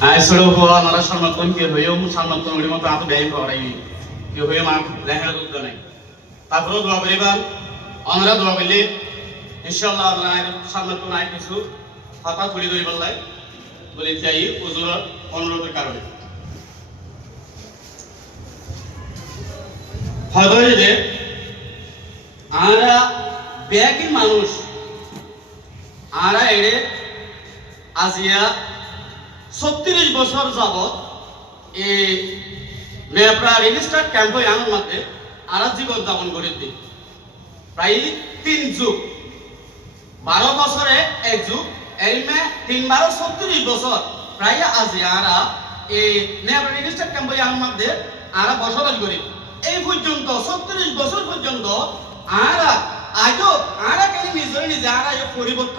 ai solo ko anara sammakon ke hoyo mu sammakon uri mata atu dai ko rai ke hoyo ma lehar dud ganai তারপরে দোয়া করিবান আমরা দোয়া করলে ইনশাআল্লাহ আল্লাহর সামনাতন আই কিছু হাতা তুলি ধরি বললাই বলে চাই হুজুর অনুরোধের কারণে হয়তো যে আমরা ব্যাকি মানুষ আমরা এড়ে আজিয়া 36 বছর যাবত এই নেপ্রা রেজিস্টার্ড ক্যাম্পে আমার মধ্যে আর জীবন যাপন করে দিই প্রায় 3 যুগ 12 বছরে 1 যুগ এরমে 3 12 36 বছর প্রায় আজি আমরা এই নেপ্রা রেজিস্টার্ড ক্যাম্পে আমার মধ্যে আমরা বসবাস করি এই পর্যন্ত 36 বছর পর্যন্ত আমরা আজও আমরা কেন নিজে নিজে আমরা পরিবর্তন